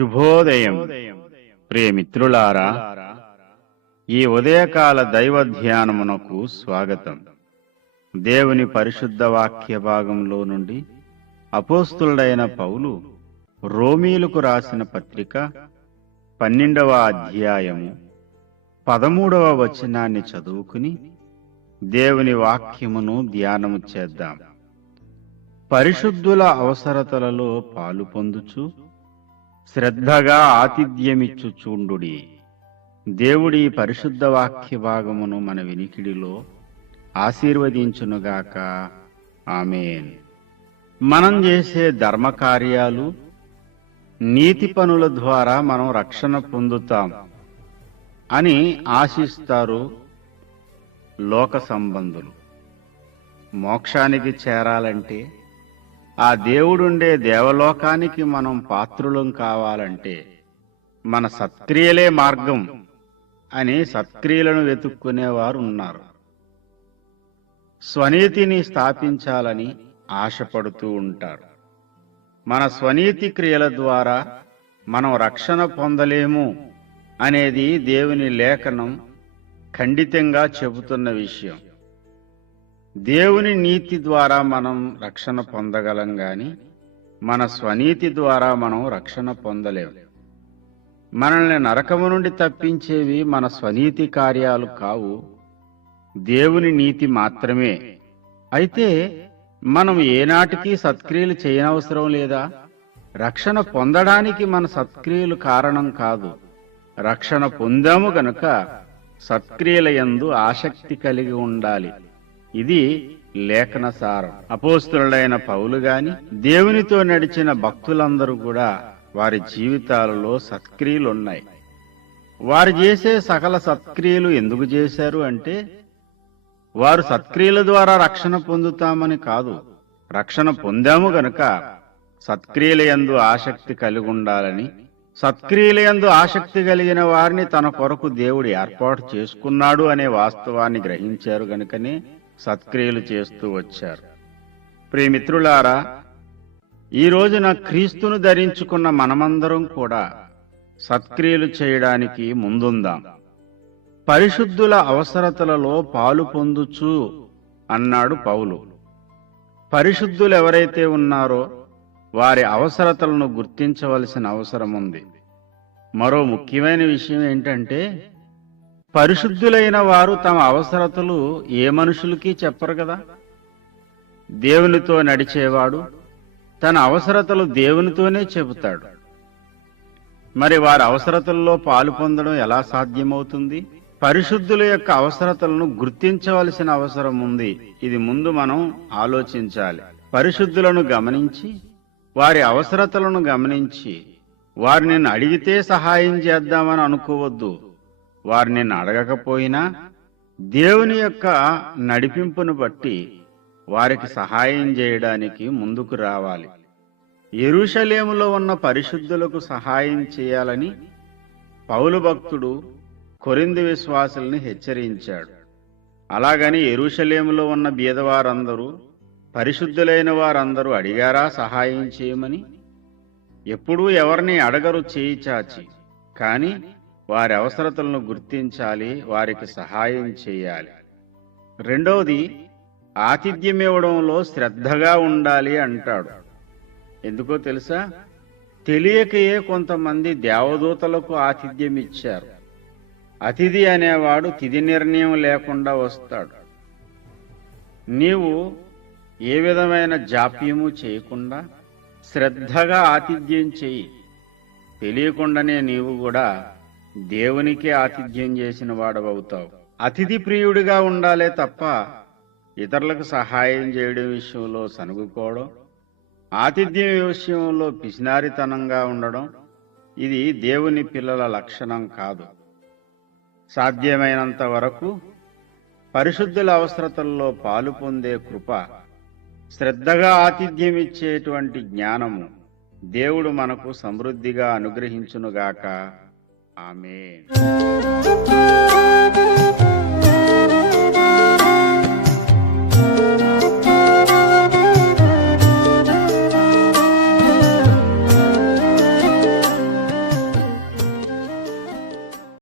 శుభోదయం. ప్రియమిత్రులారా ఈ ఉదయకాల దైవ ధ్యానమునకు స్వాగతం. దేవుని పరిశుద్ధ వాక్య భాగంలో నుండి అపోస్తుడైన పౌలు రోమీలకు రాసిన పత్రిక పన్నెండవ అధ్యాయము పదమూడవ వచనాన్ని చదువుకుని దేవుని వాక్యమును ధ్యానము చేద్దాం. పరిశుద్ధుల అవసరతలలో పాలు పొందుచు శ్రద్ధగా ఆతిథ్యమిచ్చుచుండుడి. దేవుడి పరిశుద్ధ వాక్య భాగమును మన వినికిడిలో ఆశీర్వదించునుగాక. ఆమెన్. మనం చేసే ధర్మకార్యాలు నీతి పనుల ద్వారా మనం రక్షణ పొందుతాం అని ఆశిస్తారు లోక సంబంధులు. మోక్షానికి చేరాలంటే ఆ దేవుడుండే దేవలోకానికి మనం పాత్రులం కావాలంటే మన సత్క్రియలే మార్గం అని సత్క్రియలను వెతుక్కునేవారు ఉన్నారు స్వనీతిని స్థాపించాలని ఆశపడుతూ ఉంటారు. మన స్వనీతి క్రియల ద్వారా మనం రక్షణ పొందలేము అనేది దేవుని లేఖనం ఖండితంగా చెబుతున్న విషయం. దేవుని నీతి ద్వారా మనం రక్షణ పొందగలం గాని మన స్వనీతి ద్వారా మనం రక్షణ పొందలేం. మనల్ని నరకము నుండి తప్పించేవి మన స్వనీతి కార్యాలు కావు. దేవుని నీతి మాత్రమే. అయితే మనం ఏనాటికి సత్క్రియలు చేయనవసరం లేదా? రక్షణ పొందడానికి మన సత్క్రియలు కారణం కాదు. రక్షణ పొందాము గనుక సత్క్రియల యందు ఆసక్తి కలిగి ఉండాలి. ఇది లేఖన సారం. అపోస్తులైన పౌలు గాని దేవునితో నడిచిన భక్తులందరూ కూడా వారి జీవితాలలో సత్క్రియలున్నాయి. వారు చేసే సకల సత్క్రియలు ఎందుకు చేశారు అంటే వారు సత్క్రియల ద్వారా రక్షణ పొందుతామని కాదు. రక్షణ పొందాము గనుక సత్క్రియల యందు ఆసక్తి కలిగి ఉండాలని సత్క్రియల యందు ఆసక్తి కలిగిన వారిని తన కొరకు దేవుడు ఏర్పాటు చేసుకున్నాడు అనే వాస్తవాన్ని గ్రహించారు గనుకనే సత్క్రియలు చేస్తూ వచ్చారు. ప్రియమిత్రులారా ఈ రోజున క్రీస్తును ధరించుకున్న మనమందరం కూడా సత్క్రియలు చేయడానికి ముందుందాం. పరిశుద్ధుల అవసరతలలో పాలు పొందుచు అన్నాడు పౌలు. పరిశుద్ధులు ఎవరైతే ఉన్నారో వారి అవసరతలను గుర్తించవలసిన అవసరం ఉంది మరో ముఖ్యమైన విషయం ఏంటంటే పరిశుద్ధులైన వారు తమ అవసరతలు ఏ మనుషులకి చెప్పరు కదా? దేవునితో నడిచేవాడు తన అవసరతలు దేవునితోనే చెబుతాడు. మరి వారి అవసరతల్లో పాలు పొందడం ఎలా సాధ్యమవుతుంది? పరిశుద్ధుల యొక్క అవసరతలను గుర్తించవలసిన అవసరం ఉంది. ఇది ముందు మనం ఆలోచించాలి. పరిశుద్ధులను గమనించి వారి అవసరతలను గమనించి వారు అడిగితే సహాయం చేద్దామని అనుకోవద్దు. వారిని అడగకపోయినా దేవుని యొక్క నడిపింపును బట్టి వారికి సహాయం చేయడానికి ముందుకు రావాలి. ఎరుషలేములో ఉన్న పరిశుద్ధులకు సహాయం చేయాలని పౌలు భక్తుడు కొరింది విశ్వాసుల్ని హెచ్చరించాడు. అలాగని ఎరుషలేములో ఉన్న బీదవారందరూ పరిశుద్ధులైన వారందరూ అడిగారా సహాయం చేయమని? ఎప్పుడూ ఎవరిని అడగరు చేయి చాచి. కానీ వారి అవసరతలను గుర్తించాలి వారికి సహాయం చేయాలి. రెండవది ఆతిథ్యం ఇవ్వడంలో శ్రద్ధగా ఉండాలి అంటాడు. ఎందుకో తెలుసా? తెలియకయే కొంతమంది దేవదూతలకు ఆతిథ్యం ఇచ్చారు. అతిథి అనేవాడు తిథి నిర్ణయం లేకుండా వస్తాడు. నీవు ఏ విధమైన జాప్యము చేయకుండా శ్రద్ధగా ఆతిథ్యం చేయి. తెలియకుండానే నీవు కూడా దేవునికే ఆతిథ్యం చేసిన వాడవవుతావు. అతిథి ప్రియుడిగా ఉండాలే తప్ప ఇతరులకు సహాయం చేయడం విషయంలో సనుగుకోవడం ఆతిథ్యం విషయంలో పిసినారితనంగా ఉండడం ఇది దేవుని పిల్లల లక్షణం కాదు. సాధ్యమైనంత వరకు పరిశుద్ధుల అవసరతల్లో పాలు పొందే కృప శ్రద్ధగా ఆతిథ్యం ఇచ్చేటువంటి జ్ఞానము దేవుడు మనకు సమృద్ధిగా అనుగ్రహించునుగాక. Amén.